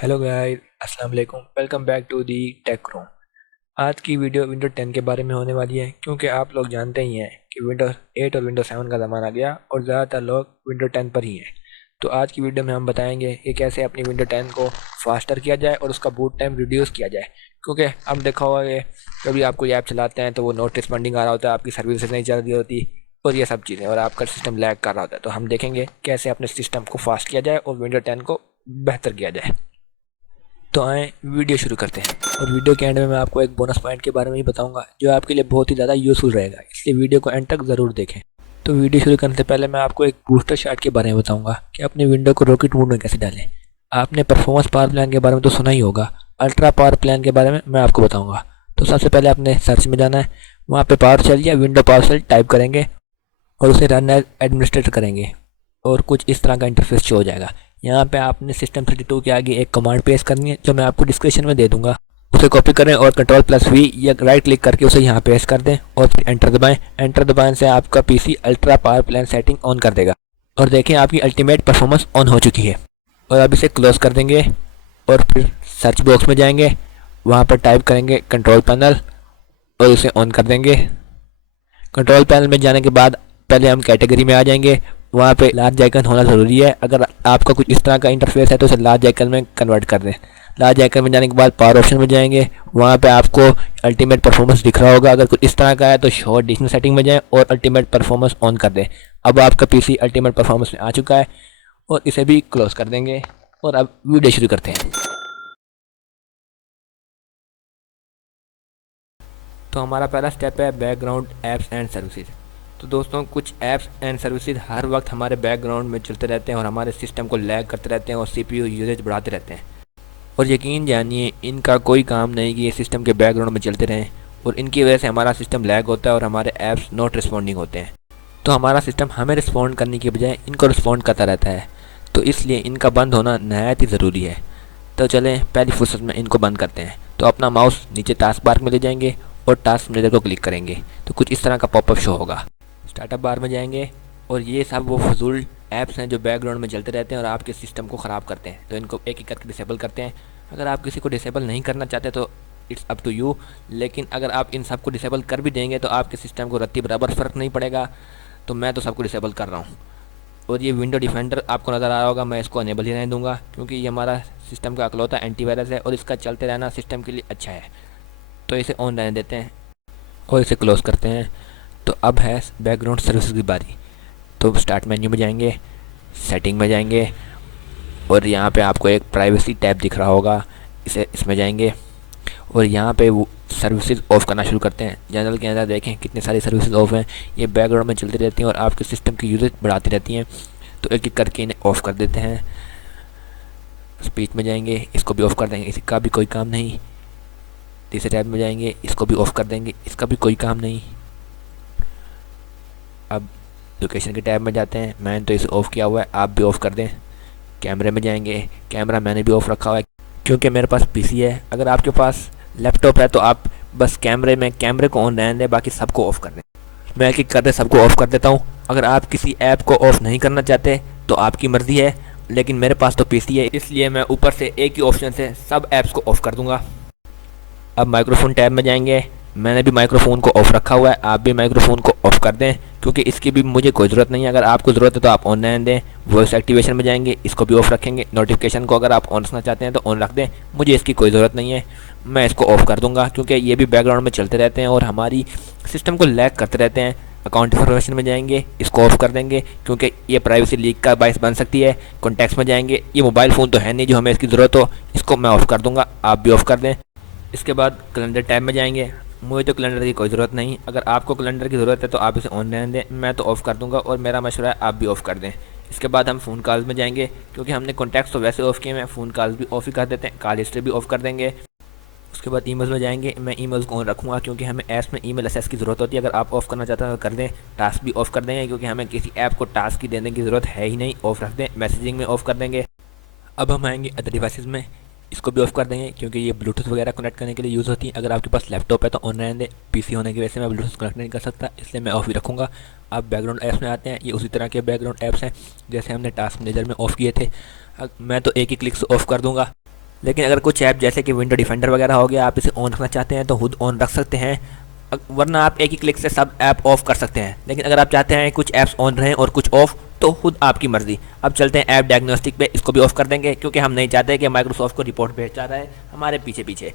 Hello guys, अस्सलाम वालेकुम। Welcome back to the tech room. आज की वीडियो विंडो 10 के बारे में होने वाली है, क्योंकि आप लोग जानते ही हैं कि विंडोज 8 और विंडोज 7 का ज़माना आ गया और ज़्यादातर लोग विंडो 10 पर ही हैं। तो आज की वीडियो में हम बताएंगे कि कैसे अपनी विंडो 10 को फास्टर किया जाए और उसका बूट टाइम रिड्यूस किया जाए। क्योंकि हम देखा होगा कि कभी आप कोई ऐप चलाते हैं तो वो नॉट रिस्पॉन्डिंग आ रहा होता है, आपकी सर्विस नहीं चल रही होती और ये सब चीज़ें, और आपका सिस्टम लैग कर रहा होता है। तो हम देखेंगे कैसे अपने सिस्टम को फास्ट किया जाए और विंडो 10 को बेहतर किया जाए। तो आए वीडियो शुरू करते हैं। और वीडियो के एंड में मैं आपको एक बोनस पॉइंट के बारे में भी बताऊंगा जो आपके लिए बहुत ही ज़्यादा यूज़फुल रहेगा, इसलिए वीडियो को एंड तक ज़रूर देखें। तो वीडियो शुरू करने से पहले मैं आपको एक बूस्टर शॉट के बारे में बताऊंगा कि अपने विंडो को रॉकेट मोड में कैसे डालें। आपने परफॉर्मेंस पावर प्लान के बारे में तो सुना ही होगा, अल्ट्रा पावर प्लान के बारे में मैं आपको बताऊँगा। तो सबसे पहले आपने सर्च में जाना है, वहाँ पर पावर सेल या विंडो पावर सेल टाइप करेंगे और उसे रन एज एडमिनिस्ट्रेटर करेंगे और कुछ इस तरह का इंटरफेस शो हो जाएगा। यहाँ पे आपने System32 के आगे एक कमांड पेस्ट करनी है जो मैं आपको डिस्क्रिप्शन में दे दूंगा। उसे कॉपी करें और Ctrl+V या राइट क्लिक करके उसे यहाँ पेस्ट कर दें और फिर एंटर दबाएं। एंटर दबाने से आपका PC ultra power plan setting on कर देगा और देखें आपकी अल्टीमेट परफॉर्मेंस ऑन हो चुकी है। और अब इसे क्लोज कर देंगे और फिर सर्च बॉक्स में जाएंगे, वहाँ पर टाइप करेंगे कंट्रोल पैनल और उसे ऑन कर देंगे। कंट्रोल पैनल में जाने के बाद पहले हम कैटेगरी में आ जाएंगे, वहाँ पे लार्ज आइकन होना ज़रूरी है। अगर आपका कुछ इस तरह का इंटरफेस है तो उसे लार्ज आइकन में कन्वर्ट कर दें। लार्ज आइकन में जाने के बाद पावर ऑप्शन में जाएंगे, वहाँ पे आपको अल्टीमेट परफॉर्मेंस दिख रहा होगा। अगर कुछ इस तरह का है तो शो एडिशनल सेटिंग में जाएं और अल्टीमेट परफॉर्मेंस ऑन कर दें। अब आपका पीसी अल्टीमेट परफॉर्मेंस में आ चुका है और इसे भी क्लोज कर देंगे और अब वीडियो शुरू करते हैं। तो हमारा पहला स्टेप है बैकग्राउंड ऐप्स एंड सर्विसेज। तो दोस्तों, कुछ ऐप्स एंड सर्विसेज हर वक्त हमारे बैकग्राउंड में चलते रहते हैं और हमारे सिस्टम को लैग करते रहते हैं और सीपीयू यूजेज बढ़ाते रहते हैं। और यकीन जानिए, इनका कोई काम नहीं कि ये सिस्टम के बैकग्राउंड में चलते रहें और इनकी वजह से हमारा सिस्टम लैग होता है और हमारे ऐप्स नॉट रिस्पॉन्डिंग होते हैं। तो हमारा सिस्टम हमें रिस्पॉन्ड करने की बजाय इनको रिस्पॉन्ड करता रहता है, तो इसलिए इनका बंद होना नहायत ही ज़रूरी है। तो चलें पहली फुर्सत में इनको बंद करते हैं। तो अपना माउस नीचे टास्क बार में ले जाएंगे और टास्क मैनेजर को क्लिक करेंगे तो कुछ इस तरह का पॉपअप शो होगा। स्टार्टअप बार में जाएंगे और ये सब वो फजूल ऐप्स हैं जो बैकग्राउंड में चलते रहते हैं और आपके सिस्टम को ख़राब करते हैं, तो इनको एक एक करके डिसेबल करते हैं। अगर आप किसी को डिसेबल नहीं करना चाहते तो इट्स अप टू यू, लेकिन अगर आप इन सब को डिसेबल कर भी देंगे तो आपके सिस्टम को रत्ती बराबर फ़र्क नहीं पड़ेगा। तो मैं तो सबको डिसेबल कर रहा हूँ। और ये विंडो डिफेंडर आपको नज़र आ रहा होगा, मैं इसको अनेबल ही रहने दूंगा क्योंकि ये हमारा सिस्टम का अकलौता एंटीवायरस है और इसका चलते रहना सिस्टम के लिए अच्छा है। तो इसे ऑन रहने देते हैं और इसे क्लोज़ करते हैं। तो अब है बैकग्राउंड सर्विसेज की बारी। तो स्टार्ट मेन्यू में जाएंगे, सेटिंग में जाएंगे और यहाँ पे आपको एक प्राइवेसी टैब दिख रहा होगा, इसमें जाएंगे और यहाँ पे वो सर्विसेज ऑफ़ करना शुरू करते हैं। जनरल के अंदर देखें कितनी सारी सर्विसेज ऑफ़ हैं, ये बैकग्राउंड में चलती रहती हैं और आपके सिस्टम की यूजेज बढ़ाती रहती हैं। तो एक एक करके इन्हें ऑफ़ कर देते हैं। स्पीच में जाएंगे, इसको भी ऑफ़ कर देंगे, इसका भी कोई काम नहीं। तीसरे टैब में जाएंगे, इसको भी ऑफ़ कर देंगे, इसका भी कोई काम नहीं। अब लोकेशन के टैब में जाते हैं, मैंने तो इसे ऑफ़ किया हुआ है, आप भी ऑफ़ कर दें। कैमरे में जाएंगे, कैमरा मैंने भी ऑफ़ रखा हुआ है क्योंकि मेरे पास पीसी है। अगर आपके पास लैपटॉप है तो आप बस कैमरे को ऑन रहने दें, बाकी सबको ऑफ़ कर दें। मैं एक एक करके सबको ऑफ़ कर देता हूँ। अगर आप किसी ऐप को ऑफ़ नहीं करना चाहते तो आपकी मर्ज़ी है, लेकिन मेरे पास तो पीसी है, इसलिए मैं ऊपर से एक ही ऑप्शन से सब ऐप्स को ऑफ़ कर दूँगा। अब माइक्रोफोन टैब में जाएंगे, मैंने भी माइक्रोफोन को ऑफ़ रखा हुआ है, आप भी माइक्रोफोन को ऑफ़ कर दें क्योंकि इसकी भी मुझे कोई ज़रूरत नहीं है। अगर आपको ज़रूरत है तो आप ऑन रहने दें। वॉइस एक्टिवेशन में जाएंगे, इसको भी ऑफ़ रखेंगे। नोटिफिकेशन को अगर आप ऑन रखना चाहते हैं तो ऑन रख दें, मुझे इसकी कोई ज़रूरत नहीं है, मैं इसको ऑफ़ कर दूँगा क्योंकि ये भी बैकग्राउंड में चलते रहते हैं और हमारी सिस्टम को लैग करते रहते हैं। अकाउंट इन्फॉर्मेशन में जाएंगे, इसको ऑफ़ कर देंगे क्योंकि ये प्राइवेसी लीक का बायस बन सकती है। कॉन्टैक्ट्स में जाएंगे, ये मोबाइल फ़ोन तो है नहीं जो हमें इसकी ज़रूरत हो, इसको मैं ऑफ़ कर दूँगा, आप भी ऑफ़ कर दें। इसके बाद कैलेंडर टैब में जाएंगे, मुझे तो कैलेंडर की कोई ज़रूरत नहीं। अगर आपको कैलेंडर की ज़रूरत है तो आप इसे ऑन रहने दें, मैं तो ऑफ़ कर दूंगा और मेरा मशवरा है आप भी ऑफ़ कर दें। इसके बाद हम फ़ोन कॉल्स में जाएंगे, क्योंकि हमने कॉन्टैक्ट्स तो वैसे ऑफ़ किए हैं, फ़ोन कॉल्स भी ऑफ़ ही कर देते हैं, कॉल हिस्ट्री भी ऑफ़ कर देंगे। उसके बाद ईमेल्स में जाएंगे, मैं ईमेल्स को ऑन रखूँगा क्योंकि हमें ऐप्स में ईमेल एक्सेस की ज़रूरत होती है। अगर आप ऑफ़ करना चाहते हैं तो कर दें। टास्क भी ऑफ़ कर देंगे क्योंकि हमें किसी ऐप को टास्क की देने की ज़रूरत है ही नहीं, ऑफ़ रख दें। मैसेजिंग में ऑफ़ कर देंगे। अब हम आएंगे अदर डिवाइसेस में, इसको भी ऑफ़ कर देंगे क्योंकि ये ब्लूटूथ वगैरह कनेक्ट करने के लिए यूज़ होती है। अगर आपके पास लैपटॉप है तो ऑन रहने दें, पीसी होने की वजह से मैं ब्लूटूथ कनेक्ट नहीं कर सकता, इसलिए मैं ऑफ़ ही रखूँगा। अब बैकग्राउंड ऐप्स में आते हैं, ये उसी तरह के बैकग्राउंड ऐप्स हैं जैसे हमने टास्क मैनेजर में ऑफ़ किए थे। मैं तो एक ही क्लिक से ऑफ़ कर दूँगा। लेकिन अगर कुछ ऐप जैसे कि विंडो डिफेंडर वगैरह हो गया, आप इसे ऑन रखना चाहते हैं तो खुद ऑन रख सकते हैं, वरना आप एक ही क्लिक से सब ऐप ऑफ कर सकते हैं। लेकिन अगर आप चाहते हैं कुछ ऐप्स ऑन रहें और कुछ ऑफ, तो खुद आपकी मर्जी। अब चलते हैं ऐप डायग्नोस्टिक पे, इसको भी ऑफ कर देंगे क्योंकि हम नहीं चाहते कि माइक्रोसॉफ्ट को रिपोर्ट भेजा रहा है हमारे पीछे पीछे।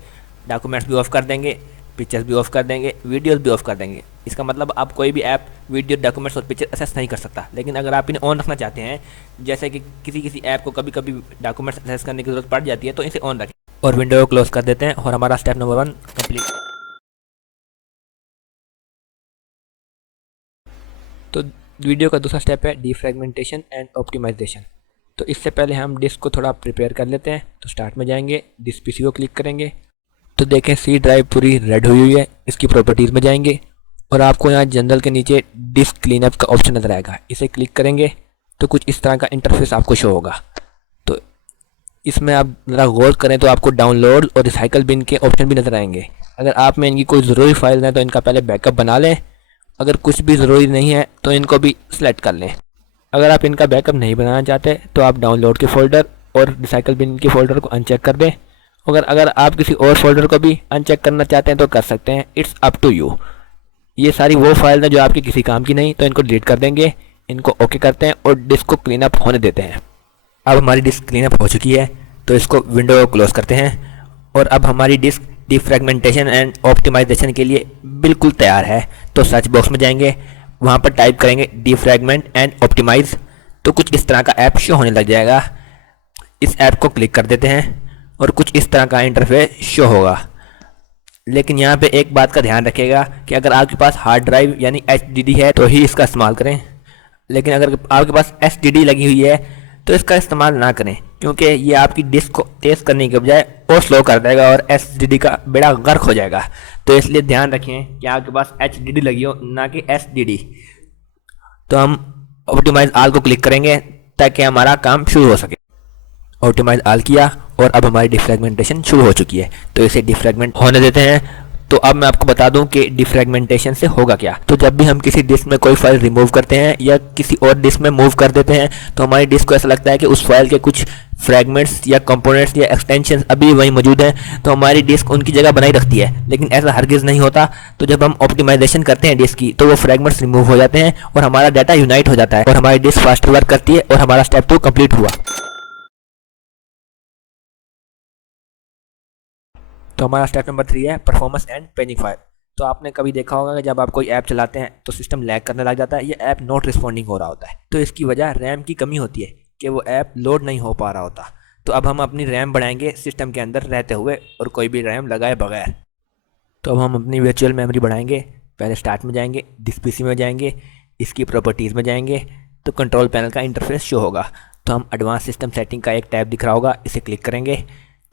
डॉक्यूमेंट्स भी ऑफ कर देंगे, पिक्चर्स भी ऑफ कर देंगे, वीडियोस भी ऑफ कर देंगे। इसका मतलब आप कोई भी ऐप वीडियो, डॉक्यूमेंट्स और पिक्चर एक्सेस नहीं कर सकता। लेकिन अगर आप इन्हें ऑन रखना चाहते हैं, जैसे कि किसी ऐप को कभी कभी डॉक्यूमेंट्स एक्सेस करने की जरूरत पड़ जाती है, तो इसे ऑन रखें और विंडो को क्लोज कर देते हैं और हमारा स्टेप नंबर 1 कंप्लीट। तो वीडियो का दूसरा स्टेप है डिफ्रैगमेंटेशन एंड ऑप्टिमाइजेशन। तो इससे पहले हम डिस्क को थोड़ा प्रिपेयर कर लेते हैं। तो स्टार्ट में जाएंगे, डिस्क पीसी को क्लिक करेंगे, तो देखें सी ड्राइव पूरी रेड हुई हुई है। इसकी प्रॉपर्टीज़ में जाएंगे और आपको यहाँ जनरल के नीचे डिस्क क्लीनअप का ऑप्शन नजर आएगा, इसे क्लिक करेंगे तो कुछ इस तरह का इंटरफेस आपको शो होगा। तो इसमें आप ज़रा गौर करें तो आपको डाउनलोड और रिसाइकल बिन के ऑप्शन भी नज़र आएंगे। अगर आप में इनकी कोई ज़रूरी फाइल है तो इनका पहले बैकअप बना लें, अगर कुछ भी ज़रूरी नहीं है तो इनको भी सिलेक्ट कर लें। अगर आप इनका बैकअप नहीं बनाना चाहते तो आप डाउनलोड के फ़ोल्डर और रिसाइकल बिन के फ़ोल्डर को अनचेक कर दें। अगर आप किसी और फोल्डर को भी अनचेक करना चाहते हैं तो कर सकते हैं, इट्स अप टू यू। ये सारी वो फाइल है जो आपके किसी काम की नहीं, तो इनको डिलीट कर देंगे। इनको ओके करते हैं और डिस्क को क्लीन अप होने देते हैं। अब हमारी डिस्क क्लीन अप हो चुकी है, तो इसको विंडो को क्लोज करते हैं और अब हमारी डिस्क डिफ्रैगमेंटेशन एंड ऑप्टिमाइजेशन के लिए बिल्कुल तैयार है। तो सर्च बॉक्स में जाएंगे, वहाँ पर टाइप करेंगे डिफ्रैगमेंट एंड ऑप्टिमाइज, तो कुछ इस तरह का ऐप शो होने लग जाएगा। इस ऐप को क्लिक कर देते हैं और कुछ इस तरह का इंटरफेस शो होगा। लेकिन यहाँ पे एक बात का ध्यान रखिएगा कि अगर आपके पास हार्ड ड्राइव यानी HDD है तो ही इसका इस्तेमाल करें, लेकिन अगर आपके पास SSD लगी हुई है तो इसका इस्तेमाल ना करें, क्योंकि ये आपकी डिस्क को तेज़ करने के बजाय और स्लो कर देगा और SSD का बेड़ा गर्क हो जाएगा। तो इसलिए ध्यान रखें कि आपके पास HDD लगी हो, ना कि SSD। तो हम ऑप्टिमाइज ऑल को क्लिक करेंगे ताकि हमारा काम शुरू हो सके। ऑप्टिमाइज ऑल किया और अब हमारी डिफ्रैगमेंटेशन शुरू हो चुकी है, तो इसे डिफ्रैगमेंट होने देते हैं। तो अब मैं आपको बता दूं कि डिफ्रैगमेंटेशन से होगा क्या। तो जब भी हम किसी डिस्क में कोई फाइल रिमूव करते हैं या किसी और डिस्क में मूव कर देते हैं, तो हमारी डिस्क को ऐसा लगता है कि उस फाइल के कुछ फ्रैगमेंट्स या कंपोनेंट्स या एक्सटेंशन अभी वहीं मौजूद हैं, तो हमारी डिस्क उनकी जगह बनाई रखती है। लेकिन ऐसा हरगिज़ नहीं होता। तो जब हम ऑप्टिमाइजेशन करते हैं डिस्क की, तो वो फ्रैगमेंट्स रिमूव हो जाते हैं और हमारा डाटा यूनाइट हो जाता है और हमारी डिस्क फास्टर वर्क करती है और हमारा स्टेप 2 कंप्लीट हुआ। तो हमारा स्टेप नंबर 3 है परफॉर्मेंस एंड पेजिंग फाइल। तो आपने कभी देखा होगा कि जब आप कोई ऐप चलाते हैं तो सिस्टम लैग करने लग जाता है, ये ऐप नॉट रिस्पॉन्डिंग हो रहा होता है। तो इसकी वजह रैम की कमी होती है कि वो ऐप लोड नहीं हो पा रहा होता। तो अब हम अपनी रैम बढ़ाएंगे सिस्टम के अंदर रहते हुए और कोई भी रैम लगाए बगैर। तो अब हम अपनी वर्चुअल मेमोरी बढ़ाएंगे। पहले स्टार्ट में जाएंगे, डिस्क पीसी में जाएंगे, इसकी प्रॉपर्टीज़ में जाएंगे, तो कंट्रोल पैनल का इंटरफेस शो होगा। तो हम एडवांस सिस्टम सेटिंग का एक टैब दिख रहा होगा, इसे क्लिक करेंगे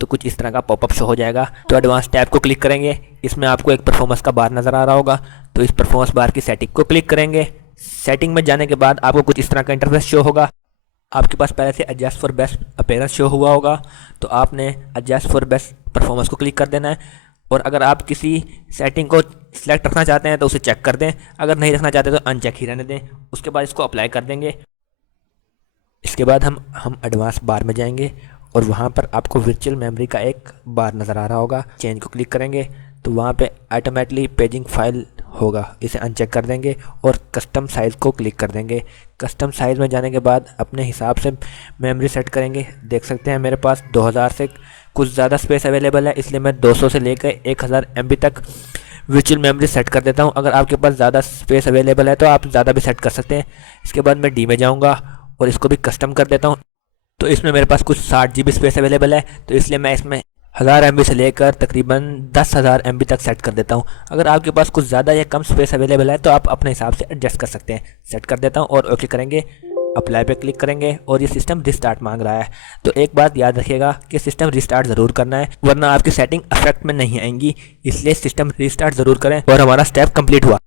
तो कुछ इस तरह का पॉपअप शो हो जाएगा। तो एडवांस टैब को क्लिक करेंगे, इसमें आपको एक परफॉर्मेंस का बार नज़र आ रहा होगा, तो इस परफॉर्मेंस बार की सेटिंग को क्लिक करेंगे। सेटिंग में जाने के बाद आपको कुछ इस तरह का इंटरफेस शो होगा। आपके पास पहले से adjust for best appearance show हुआ होगा, तो आपने एडजस्ट फॉर बेस्ट परफॉर्मेंस को क्लिक कर देना है। और अगर आप किसी सेटिंग को सिलेक्ट रखना चाहते हैं तो उसे चेक कर दें, अगर नहीं रखना चाहते तो अनचेक ही रहने दें। उसके बाद इसको अप्लाई कर देंगे। इसके बाद हम एडवांस बार में जाएंगे और वहाँ पर आपको वर्चुअल मेमोरी का एक बार नज़र आ रहा होगा, चेंज को क्लिक करेंगे तो वहाँ पे ऑटोमेटिकली पेजिंग फाइल होगा, इसे अनचेक कर देंगे और कस्टम साइज़ को क्लिक कर देंगे। कस्टम साइज़ में जाने के बाद अपने हिसाब से मेमोरी सेट करेंगे। देख सकते हैं मेरे पास 2000 से कुछ ज़्यादा स्पेस अवेलेबल है, इसलिए मैं 200 से लेकर 1000 MB तक वर्चुअल मेमोरी सेट कर देता हूँ। अगर आपके पास ज़्यादा स्पेस अवेलेबल है तो आप ज़्यादा भी सेट कर सकते हैं। इसके बाद मैं डी में जाऊँगा और इसको भी कस्टम कर देता हूँ। तो इसमें मेरे पास कुछ 60 GB स्पेस अवेलेबल है, तो इसलिए मैं इसमें 1000 MB से लेकर तकरीबन 10,000 MB तक सेट कर देता हूँ। अगर आपके पास कुछ ज़्यादा या कम स्पेस अवेलेबल है तो आप अपने हिसाब से एडजस्ट कर सकते हैं। सेट कर देता हूँ और ओके करेंगे, अप्लाई पे क्लिक करेंगे और ये सिस्टम रिस्टार्ट मांग रहा है। तो एक बात याद रखिएगा कि सिस्टम रिस्टार्ट ज़रूर करना है, वरना आपकी सेटिंग अफेक्ट में नहीं आएंगी, इसलिए सिस्टम रिस्टार्ट ज़रूर करें। और हमारा स्टेप कंप्लीट हुआ।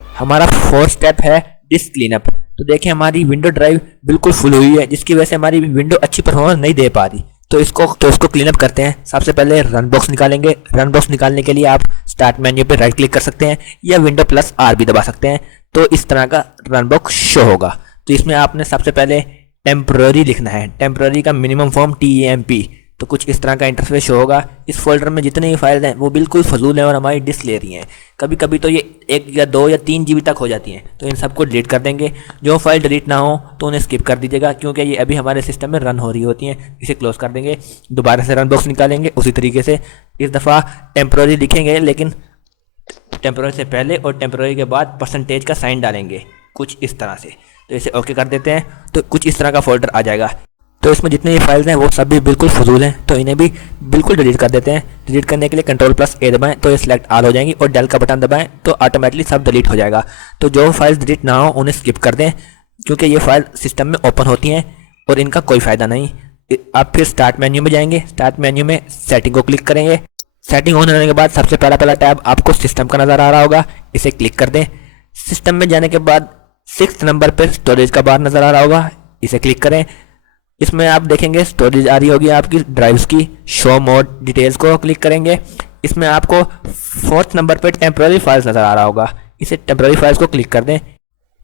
हमारा 4th स्टेप है डिस्क क्लीनअप। तो देखें हमारी विंडो ड्राइव बिल्कुल फुल हुई है, जिसकी वजह से हमारी विंडो अच्छी परफॉर्मेंस नहीं दे पा रही। तो इसको क्लीनअप करते हैं। सबसे पहले रन बॉक्स निकालेंगे। रन बॉक्स निकालने के लिए आप स्टार्ट मेन्यू पे राइट क्लिक कर सकते हैं या Windows+R भी दबा सकते हैं, तो इस तरह का रन बॉक्स शो होगा। तो इसमें आपने सबसे पहले टेम्पररी लिखना है। टेम्पररी का मिनिमम फॉर्म TEMP। तो कुछ इस तरह का इंटरफेस शो होगा। इस फोल्डर में जितने भी फाइल्स हैं वो बिल्कुल फजूल हैं और हमारी डिस्क ले रही हैं। कभी कभी तो ये 1 या 2 या 3 GB तक हो जाती हैं, तो इन सबको डिलीट कर देंगे। जो फाइल डिलीट ना हो तो उन्हें स्किप कर दीजिएगा, क्योंकि ये अभी हमारे सिस्टम में रन हो रही होती हैं। इसे क्लोज कर देंगे, दोबारा से रन बॉक्स निकालेंगे उसी तरीके से। इस दफ़ा टेम्पररी लिखेंगे, लेकिन टेम्पररी से पहले और टेम्पररी के बाद परसेंटेज का साइन डालेंगे कुछ इस तरह से। तो इसे ओके कर देते हैं, तो कुछ इस तरह का फोल्डर आ जाएगा। तो इसमें जितने भी फाइल्स हैं वो सब भी बिल्कुल फजूल हैं, तो इन्हें भी बिल्कुल डिलीट कर देते हैं। डिलीट करने के लिए Ctrl+A दबाएं तो ये सिलेक्ट ऑल हो जाएंगी, और डेल का बटन दबाएं तो ऑटोमेटिकली सब डिलीट हो जाएगा। तो जो फाइल्स डिलीट ना हो उन्हें स्किप कर दें, क्योंकि ये फाइल सिस्टम में ओपन होती हैं और इनका कोई फ़ायदा नहीं। आप फिर स्टार्ट मेन्यू में जाएंगे, स्टार्ट मेन्यू में सेटिंग को क्लिक करेंगे। सेटिंग ऑन होने के बाद सबसे पहला टैब आपको सिस्टम का नज़र आ रहा होगा, इसे क्लिक कर दें। सिस्टम में जाने के बाद 6th नंबर पर स्टोरेज का बार नज़र आ रहा होगा, इसे क्लिक करें। इसमें आप देखेंगे स्टोरेज आ रही होगी आपकी ड्राइव्स की। शो मोड डिटेल्स को क्लिक करेंगे। इसमें आपको 4th नंबर पर टेम्पररी फाइल्स नज़र आ रहा होगा, इसे टेम्पररी फाइल्स को क्लिक कर दें।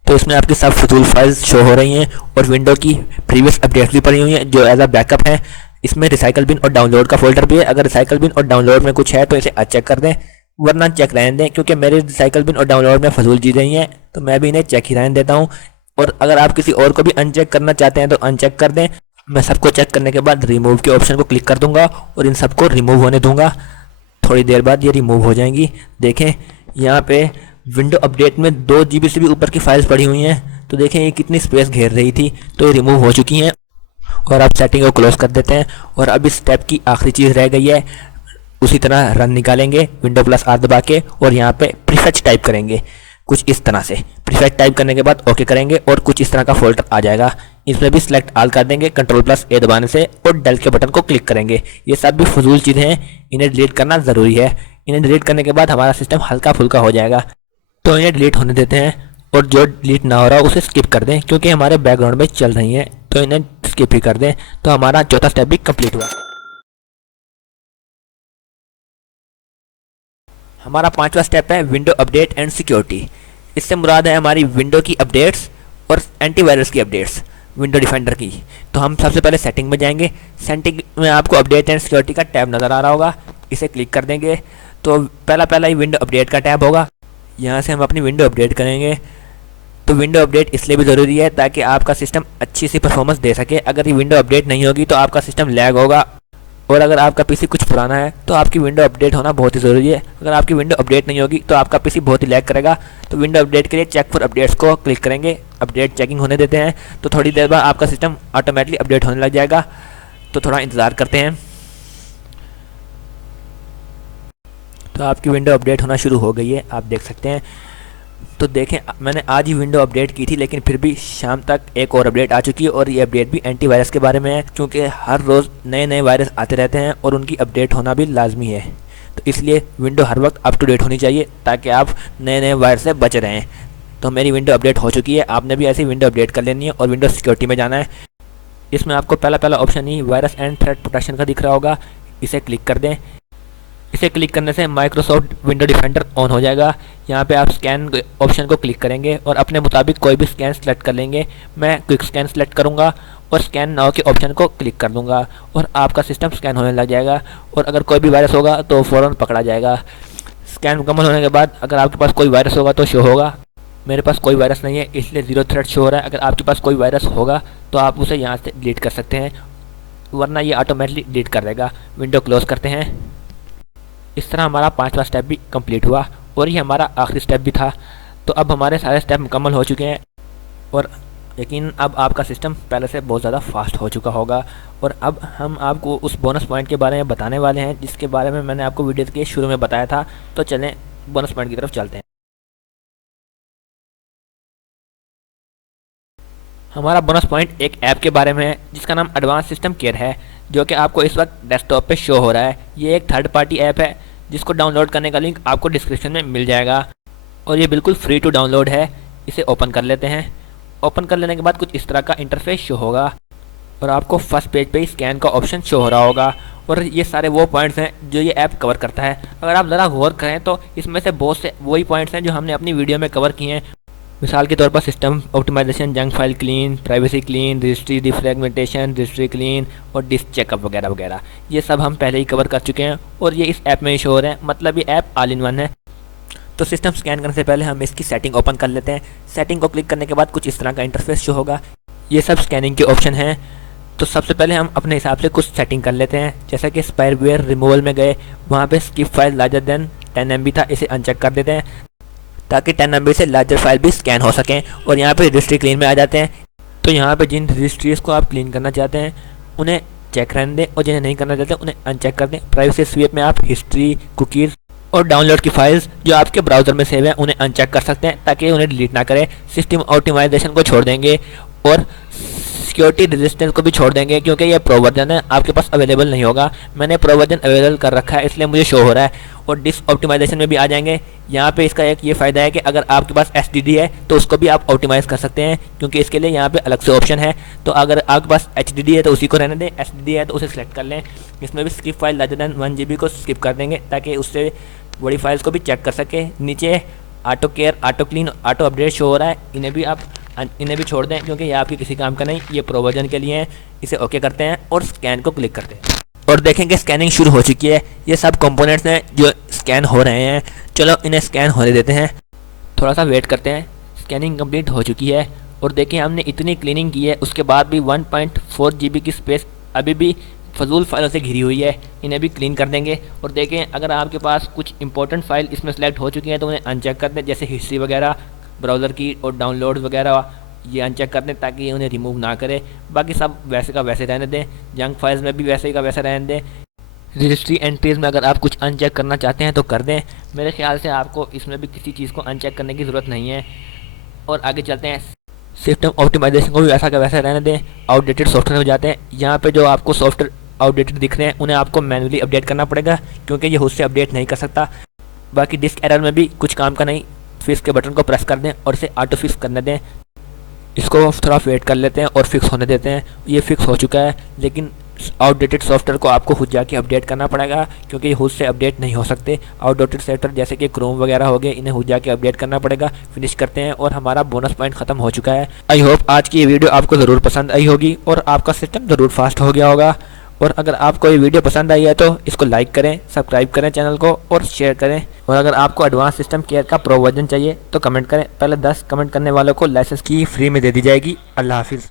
तो इसमें आपकी सब फजूल फाइल्स शो हो रही हैं और विंडो की प्रीवियस अपडेट्स भी पड़ी हुई हैं जो एज अ बैकअप हैं। इसमें रिसाइकल बिन और डाउनलोड का फोल्डर भी है। अगर रिसाइकल बिन और डाउनलोड में कुछ है तो इसे अनचेक कर दें, वरना चेक रहने दें, क्योंकि मेरे रिसाइकल बिन और डाउनलोड में फजूल चीज़ें ही हैं, तो मैं भी इन्हें चेक ही रहने देता हूँ। और अगर आप किसी और को भी अनचेक करना चाहते हैं तो अनचेक कर दें। मैं सबको चेक करने के बाद रिमूव के ऑप्शन को क्लिक कर दूंगा और इन सबको रिमूव होने दूंगा। थोड़ी देर बाद ये रिमूव हो जाएंगी। देखें यहाँ पे विंडो अपडेट में 2 GB से भी ऊपर की फाइल्स पड़ी हुई हैं, तो देखें ये कितनी स्पेस घेर रही थी, तो ये रिमूव हो चुकी हैं। और अब सेटिंग को क्लोज कर देते हैं। और अब इस स्टेप की आखिरी चीज़ रह गई है, उसी तरह रन निकालेंगे Ctrl+R दबा के, और यहाँ पे प्रीफेच टाइप करेंगे कुछ इस तरह से। प्रीफेच टाइप करने के बाद ओके करेंगे और कुछ इस तरह का फोल्डर आ जाएगा। इसमें भी सिलेक्ट ऑल कर देंगे Ctrl+A दबाने से, और डेल के बटन को क्लिक करेंगे। ये सब भी फजूल चीज़ें हैं, इन्हें डिलीट करना ज़रूरी है। इन्हें डिलीट करने के बाद हमारा सिस्टम हल्का फुल्का हो जाएगा। तो इन्हें डिलीट होने देते हैं, और जो डिलीट ना हो रहा उसे स्किप कर दें, क्योंकि हमारे बैकग्राउंड में चल रही हैं, तो इन्हें स्किप ही कर दें। तो हमारा चौथा स्टेप भी कंप्लीट हुआ। हमारा 5वां स्टेप है विंडो अपडेट एंड सिक्योरिटी। इससे मुराद है हमारी विंडो की अपडेट्स और एंटीवायरस की अपडेट्स, विंडो डिफेंडर की। तो हम सबसे पहले सेटिंग में जाएंगे। सेटिंग में आपको अपडेट एंड सिक्योरिटी का टैब नज़र आ रहा होगा, इसे क्लिक कर देंगे। तो पहला ही विंडो अपडेट का टैब होगा, यहाँ से हम अपनी विंडो अपडेट करेंगे। तो विंडो अपडेट इसलिए भी ज़रूरी है ताकि आपका सिस्टम अच्छी सी परफॉर्मेंस दे सके। अगर ये विंडो अपडेट नहीं होगी तो आपका सिस्टम लैग होगा, और अगर आपका पीसी कुछ पुराना है तो आपकी विंडो अपडेट होना बहुत ही ज़रूरी है। अगर आपकी विंडो अपडेट नहीं होगी तो आपका पीसी बहुत ही लैग करेगा। तो विंडो अपडेट के लिए चेक फॉर अपडेट्स को क्लिक करेंगे, अपडेट चेकिंग होने देते हैं। तो थोड़ी देर बाद आपका सिस्टम ऑटोमेटिकली अपडेट होने लग जाएगा, तो थोड़ा इंतज़ार करते हैं। तो आपकी विंडो अपडेट होना शुरू हो गई है, आप देख सकते हैं। तो देखें मैंने आज ही विंडो अपडेट की थी, लेकिन फिर भी शाम तक एक और अपडेट आ चुकी है, और ये अपडेट भी एंटीवायरस के बारे में है, क्योंकि हर रोज़ नए नए वायरस आते रहते हैं और उनकी अपडेट होना भी लाजमी है। तो इसलिए विंडो हर वक्त अप टू डेट होनी चाहिए ताकि आप नए नए वायरस से बचे रहें। तो मेरी विंडो अपडेट हो चुकी है, आपने भी ऐसी विंडो अपडेट कर लेनी है और विंडो सिक्योरिटी में जाना है। इसमें आपको पहला option he virus and threat protection का दिख रहा होगा, इसे क्लिक कर दें। इसे क्लिक करने से माइक्रोसॉफ्ट विंडो डिफेंडर ऑन हो जाएगा। यहाँ पे आप स्कैन ऑप्शन को क्लिक करेंगे और अपने मुताबिक कोई भी स्कैन सेलेक्ट कर लेंगे। मैं क्विक स्कैन सेलेक्ट करूँगा और स्कैन नाउ के ऑप्शन को क्लिक कर दूँगा, और आपका सिस्टम स्कैन होने लग जाएगा। और अगर कोई भी वायरस होगा तो फ़ौरन पकड़ा जाएगा। स्कैन मुकम्मल होने के बाद अगर आपके पास कोई वायरस होगा तो शो होगा। मेरे पास कोई वायरस नहीं है, इसलिए 0 थ्रेट शो हो रहा है। अगर आपके पास कोई वायरस होगा तो आप उसे यहाँ से डिलीट कर सकते हैं, वरना ये ऑटोमेटिकली डिलीट कर देगा। विंडो क्लोज करते हैं। इस तरह हमारा 5वां स्टेप भी कंप्लीट हुआ, और ये हमारा आखिरी स्टेप भी था। तो अब हमारे सारे स्टेप मुकम्मल हो चुके हैं, और यकीन अब आपका सिस्टम पहले से बहुत ज़्यादा फास्ट हो चुका होगा। और अब हम आपको उस बोनस पॉइंट के बारे में बताने वाले हैं जिसके बारे में मैंने आपको वीडियो के शुरू में बताया था। तो चलें बोनस पॉइंट की तरफ चलते हैं। हमारा बोनस पॉइंट एक ऐप के बारे में है जिसका नाम एडवांस सिस्टम केयर है, जो कि आपको इस वक्त डेस्कटॉप पे शो हो रहा है। ये एक थर्ड पार्टी ऐप है जिसको डाउनलोड करने का लिंक आपको डिस्क्रिप्शन में मिल जाएगा, और ये बिल्कुल फ्री टू डाउनलोड है। इसे ओपन कर लेते हैं। ओपन कर लेने के बाद कुछ इस तरह का इंटरफेस शो होगा, और आपको फर्स्ट पेज पे ही स्कैन का ऑप्शन शो हो रहा होगा। और ये सारे वो पॉइंट्स हैं जो ये ऐप कवर करता है। अगर आप ज़रा गौर करें तो इसमें से बहुत से वही पॉइंट्स हैं जो हमने अपनी वीडियो में कवर किए हैं। मिसाल के तौर पर system optimisation, junk file clean, privacy clean, registry defragmentation, registry clean और डिस्क चेकअप वगैरह वगैरह। ये सब हम पहले ही कवर कर चुके हैं और ये इस ऐप में ही शो हो रहे हैं, मतलब ये ऐप ऑल इन वन है। तो सिस्टम स्कैन करने से पहले हम इसकी सेटिंग ओपन कर लेते हैं। सेटिंग को क्लिक करने के बाद कुछ इस तरह का इंटरफेस शो होगा। ये सब स्कैनिंग के ऑप्शन हैं। तो सबसे पहले हम अपने हिसाब से कुछ सेटिंग कर लेते हैं। जैसा कि स्पायरवेयर रिमूवल में गए, वहाँ पे skip file larger than 10 MB था, इसे अनचेक कर देते हैं ताकि 10 MB से लार्जर फाइल भी स्कैन हो सकें। और यहाँ पे रजिस्ट्री क्लीन में आ जाते हैं। तो यहाँ पे जिन रजिस्ट्रीज को आप क्लीन करना चाहते हैं उन्हें चेक रहने दें और जिन्हें नहीं करना चाहते उन्हें अनचेक कर दें। प्राइवेसी स्वीप में आप हिस्ट्री, कुकीज़ और डाउनलोड की फाइल्स जो आपके ब्राउज़र में सेव है उन्हें अनचेक कर सकते हैं ताकि उन्हें डिलीट ना करें। सिस्टम ऑप्टिमाइजेशन को छोड़ देंगे और सिक्योरिटी रेजिस्टेंस को भी छोड़ देंगे क्योंकि ये प्रो वर्जन है, आपके पास अवेलेबल नहीं होगा। मैंने प्रो वर्जन अवेलेबल कर रखा है इसलिए मुझे शो हो रहा है। और डिस्क ऑप्टिमाइजेशन में भी आ जाएंगे। यहाँ पे इसका एक ये फ़ायदा है कि अगर आपके पास SSD है तो उसको भी आप ऑप्टिमाइज़ कर सकते हैं क्योंकि इसके लिए यहाँ पे अलग से ऑप्शन है। तो अगर आपके पास HDD है तो उसी को रहने दें, SSD है तो उसे सिलेक्ट कर लें। इसमें भी skip file larger than 1 GB को स्किप कर देंगे ताकि उससे बड़ी फाइल्स को भी चेक कर सके। नीचे auto care, auto clean, auto update show हो रहा है, इन्हें भी छोड़ दें क्योंकि ये आपके किसी काम का नहीं, ये प्रो वर्जन के लिए है। इसे ओके करते हैं और स्कैन को क्लिक करते हैं और देखेंगे स्कैनिंग शुरू हो चुकी है। ये सब कंपोनेंट्स हैं जो स्कैन हो रहे हैं। चलो इन्हें स्कैन होने देते हैं, थोड़ा सा वेट करते हैं। स्कैनिंग कंप्लीट हो चुकी है और देखिए हमने इतनी क्लीनिंग की है, उसके बाद भी 1.4 GB की स्पेस अभी भी फजूल फाइलों से घिरी हुई है। इन्हें भी क्लीन कर देंगे और देखें अगर आपके पास कुछ इंपॉर्टेंट फाइल इसमें सेलेक्ट हो चुकी हैं तो उन्हें अनचेक कर दें, जैसे हिस्ट्री वगैरह, ब्राउज़र की और डाउनलोड्स वगैरह, ये अनचेक कर दें ताकि उन्हें रिमूव ना करें। बाकी सब वैसे का वैसे रहने दें। जंक फाइल्स में भी वैसे का वैसा रहने दें। रजिस्ट्री एंट्रीज़ में अगर आप कुछ अनचेक करना चाहते हैं तो कर दें। मेरे ख्याल से आपको इसमें भी किसी चीज़ को अनचेक करने की ज़रूरत नहीं है। और आगे चलते हैं, सिस्टम ऑप्टिमाइजेशन को भी वैसा का वैसा रहने दें। आउटडेटेड सॉफ्टवेयर में जाते हैं। यहाँ पे जो आपको सॉफ्टवेयर आउटडेटेड दिख रहे हैं उन्हें आपको मैनुअली अपडेट करना पड़ेगा क्योंकि ये खुद से अपडेट नहीं कर सकता। बाकी डिस्क एरर में भी कुछ काम का नहीं, फिक्स के बटन को प्रेस कर दें और इसे ऑटो फिक्स करने दें। इसको थोड़ा वेट कर लेते हैं और फिक्स होने देते हैं। ये फिक्स हो चुका है, लेकिन आउटडेटेड सॉफ्टवेयर को आपको खुद जाके अपडेट करना पड़ेगा क्योंकि ये खुद से अपडेट नहीं हो सकते। आउटडेटेड सॉफ्टवेयर जैसे कि क्रोम वगैरह हो गए, इन्हें खुद जाके अपडेट करना पड़ेगा। फिनिश करते हैं और हमारा बोनस पॉइंट खत्म हो चुका है। आई होप आज की ये वीडियो आपको ज़रूर पसंद आई होगी और आपका सिस्टम ज़रूर फास्ट हो गया होगा। और अगर आपको ये वीडियो पसंद आई है तो इसको लाइक करें, सब्सक्राइब करें चैनल को और शेयर करें। और अगर आपको एडवांस सिस्टम केयर का प्रो वर्जन चाहिए तो कमेंट करें। पहले 10 कमेंट करने वालों को लाइसेंस की फ्री में दे दी जाएगी। अल्लाह हाफिज़।